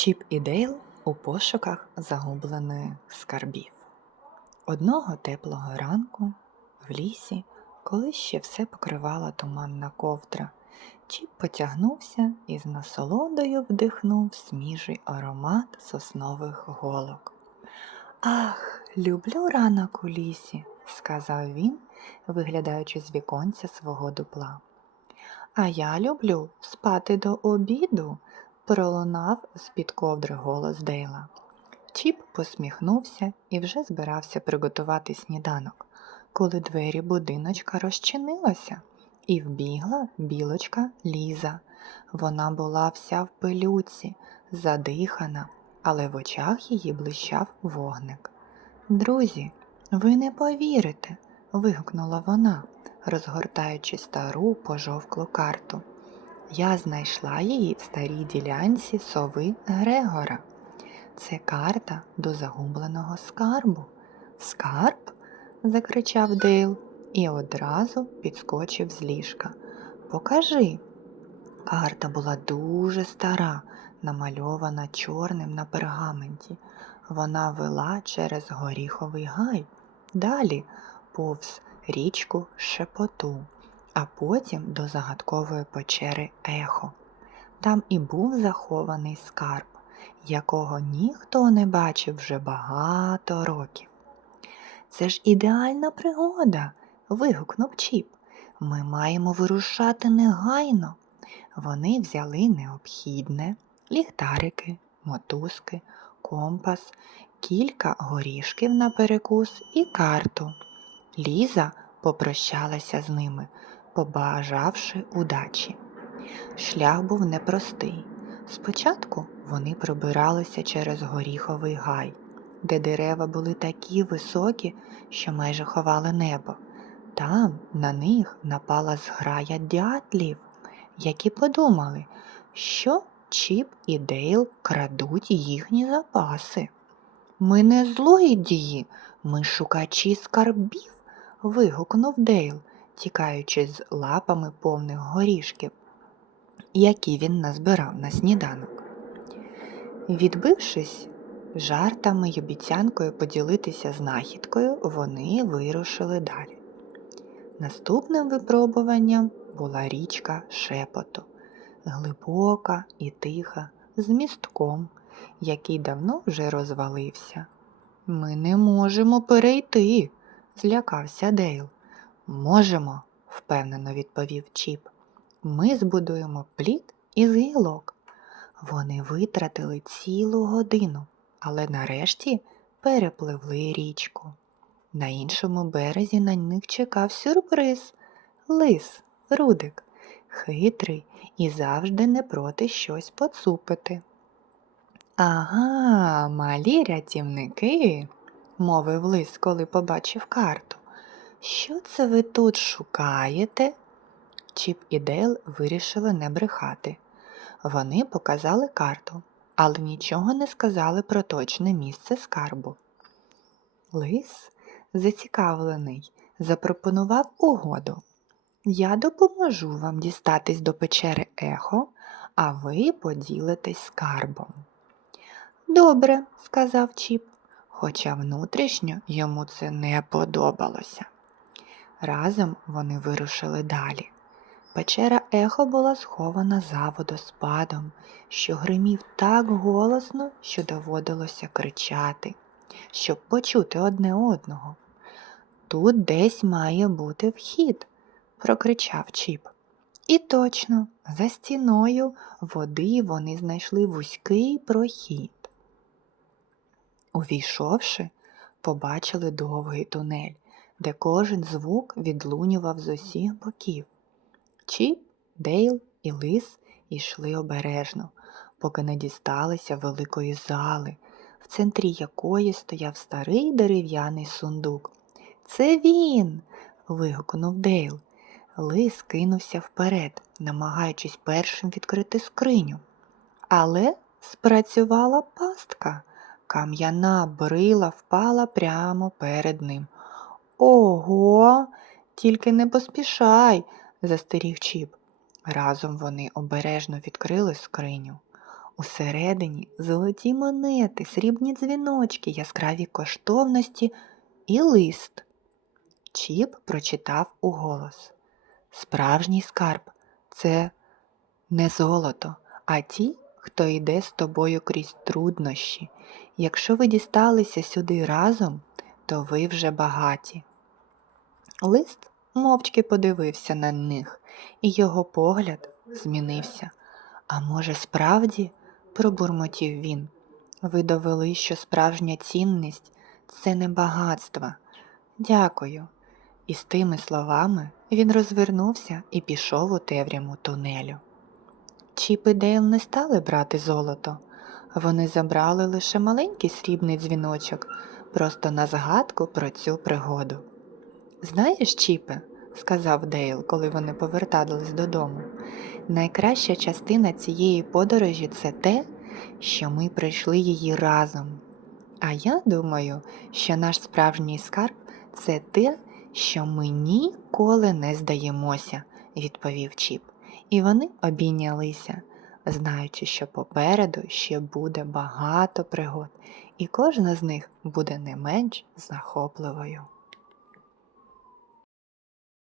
Чіп і Дейл у пошуках загубленої скарбів. Одного теплого ранку в лісі, коли ще все покривала туманна ковдра, Чіп потягнувся і з насолодою вдихнув свіжий аромат соснових голок. Ах, люблю ранок у лісі, сказав він, виглядаючи з віконця свого дупла. А я люблю спати до обіду, пролунав з-під ковдри голос Дейла. Чіп посміхнувся і вже збирався приготувати сніданок, коли двері будиночка розчинилися, і вбігла білочка Ліза. Вона була вся в пилюці, задихана, але в очах її блищав вогник. Друзі, ви не повірите, вигукнула вона, розгортаючи стару пожовклу карту. Я знайшла її в старій ділянці сови Грегора. Це карта до загубленого скарбу. Скарб? закричав Дейл і одразу підскочив з ліжка. Покажи. Карта була дуже стара, намальована чорним на пергаменті. Вона вела через горіховий гай, далі повз річку Шепоту а потім до загадкової печери Ехо. Там і був захований скарб, якого ніхто не бачив вже багато років. Це ж ідеальна пригода. вигукнув Чіп. Ми маємо вирушати негайно. Вони взяли необхідне ліхтарики, мотузки, компас, кілька горішків на перекус і карту. Ліза попрощалася з ними, побажавши удачі. Шлях був непростий. Спочатку вони пробиралися через горіховий гай, де дерева були такі високі, що майже ховали небо. Там на них напала зграя дятлів, які подумали, що Чіп і Дейл крадуть їхні запаси. Ми не злодії, ми шукачі скарбів, вигукнув Дейл, тікаючи з лапами повних горішків, які він назбирав на сніданок. Відбившись жартами й обіцянкою поділитися знахідкою, вони вирушили далі. Наступним випробуванням була річка Шепоту, глибока і тиха, з містком, який давно вже розвалився. Ми не можемо перейти, злякався Дейл. Можемо, впевнено відповів Чіп. Ми збудуємо плід із гілок. Вони витратили цілу годину, але нарешті перепливли річку. На іншому березі на них чекав сюрприз лис, Рудик, хитрий і завжди не проти щось поцупити. Ага, малі рятівники, мовив лис, коли побачив карту. Що це ви тут шукаєте? Чіп і Дейл вирішили не брехати. Вони показали карту, але нічого не сказали про точне місце скарбу. Лис, зацікавлений, запропонував угоду. Я допоможу вам дістатись до печери ехо, а ви поділитесь скарбом. Добре, сказав Чіп, хоча внутрішньо йому це не подобалося. Разом вони вирушили далі. Печера ехо була схована за водоспадом, що гримів так голосно, що доводилося кричати, щоб почути одне одного. Тут десь має бути вхід, прокричав Чіп. І точно, за стіною води вони знайшли вузький прохід. Увійшовши, побачили довгий тунель, де кожен звук відлунював з усіх боків. Чіп, Дейл і Лис йшли обережно, поки не дісталися великої зали, в центрі якої стояв старий дерев'яний сундук. Це він. вигукнув Дейл. Лис кинувся вперед, намагаючись першим відкрити скриню. Але спрацювала пастка. Кам'яна брила впала прямо перед ним. Ого, тільки не поспішай, застеріг Чіп. Разом вони обережно відкрили скриню. Усередині золоті монети, срібні дзвіночки, яскраві коштовності і лист. Чіп прочитав уголос. Справжній скарб це не золото, а ті, хто йде з тобою крізь труднощі. Якщо ви дісталися сюди разом, то ви вже багаті. Лист мовчки подивився на них, і його погляд змінився. А може, справді, пробурмотів він, ви довели, що справжня цінність це не багатство. Дякую. І з тими словами він розвернувся і пішов у темряву тунелю. Чіп і Дейл не стали брати золото. Вони забрали лише маленький срібний дзвіночок, просто на згадку про цю пригоду. Знаєш, Чіпе, сказав Дейл, коли вони повертались додому, найкраща частина цієї подорожі це те, що ми пройшли її разом. А я думаю, що наш справжній скарб це те, що ми ніколи не здаємося, відповів Чіп. І вони обійнялися, знаючи, що попереду ще буде багато пригод, і кожна з них буде не менш захопливою.